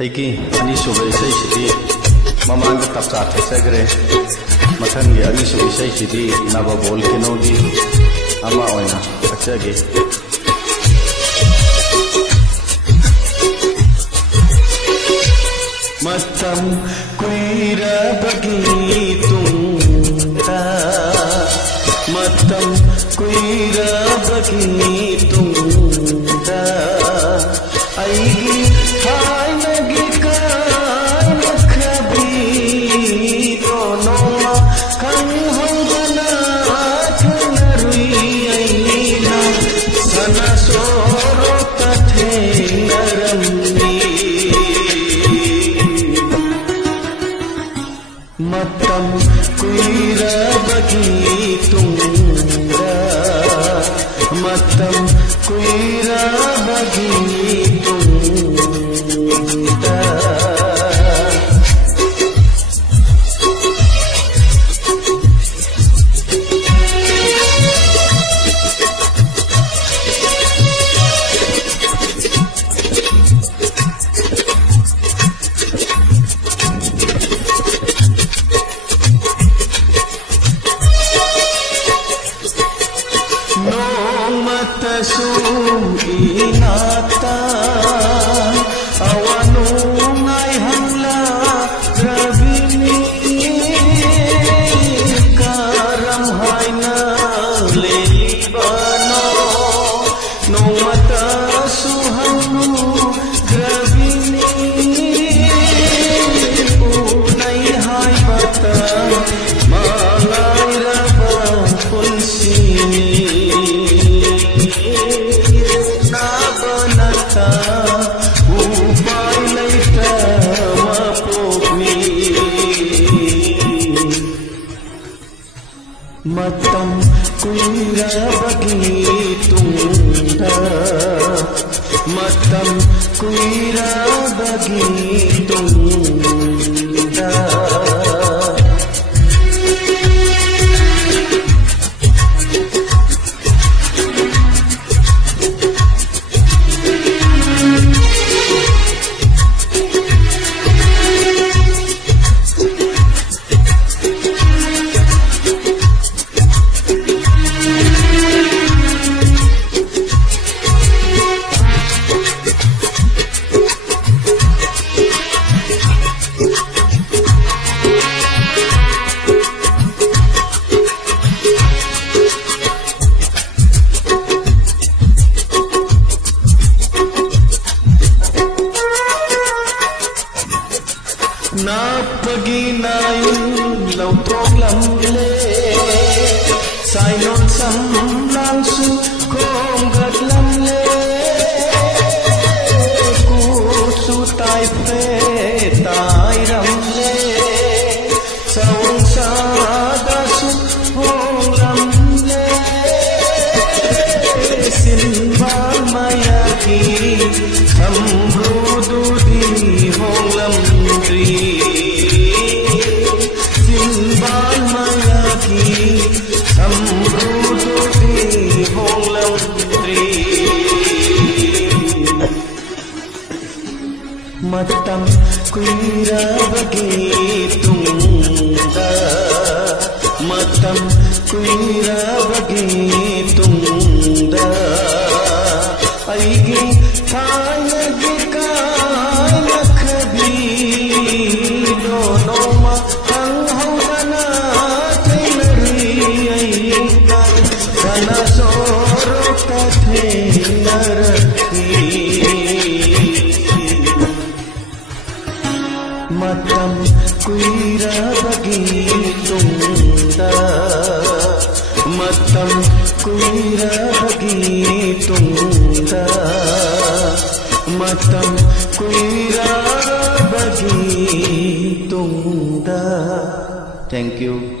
ꯑꯩꯒꯤ ꯑꯅꯤꯁꯨꯕ ꯏꯁꯩꯁꯤꯗꯤ ꯃꯃꯥꯡꯗ ꯇꯞꯆꯥ ꯊꯦꯠꯆꯈ꯭ꯔꯦ ꯃꯊꯪꯒꯤ ꯑꯅꯤꯁꯨꯕ ꯏꯁꯩꯁꯤꯗꯤ ꯅꯕꯕꯣꯜ ꯀꯤꯅꯣꯒꯤ ꯑꯃ ꯑꯣꯏꯅ ꯁꯛꯆꯒꯦ ꯃꯇꯝ ꯀꯨꯏꯔꯕꯒꯤ ꯇꯨꯡꯗ ꯃꯇꯝ ꯀꯨꯏꯔꯕꯒꯤ ꯇꯨꯡꯗ ꯑꯩꯒꯤ ꯊꯥꯏꯅꯒꯤ ꯀꯥꯏꯅꯈ꯭ꯔꯕꯤꯗꯣ ꯅꯣꯡꯃ ꯈꯪꯍꯧꯗꯅ ꯊꯦꯡꯅꯔꯨꯏ ꯑꯩꯅ ꯁꯅꯥ ꯁꯣꯔꯣꯛꯇ ꯊꯦꯡꯅꯔꯝꯃꯤ ꯃꯇꯝ ꯀꯨꯏꯔꯕꯒꯤ ꯇꯨꯡꯗ ꯃꯇꯝ ꯀꯨꯏꯔꯕꯒꯤ ꯇꯨꯡꯗ Sum inata awanung ay hangla grabini karamhay na lilibano nung mata suhang grabini unay hay bata malay rabang punsini Matam kuirabagi tungda Matam kuirabagi tungda Napaginayon lautok lamle Sainon samlang su konggat lamle Kusu tai pe tai ramle Saung sada su hong lamle Sinbal mayaki Sambrudu di hong lamdri Sinbal mayaki Sambrudu di hong lamdri Matam kuirabagi tungda Matam kuirabagi tungda Aigi thanagi kainakhabido noma hanghaudana thainarui aina sana sorokta thainaraki Matam kuirabagi tungda Matam kuirabagi tungda Matam kuirabagi tungda Thank you.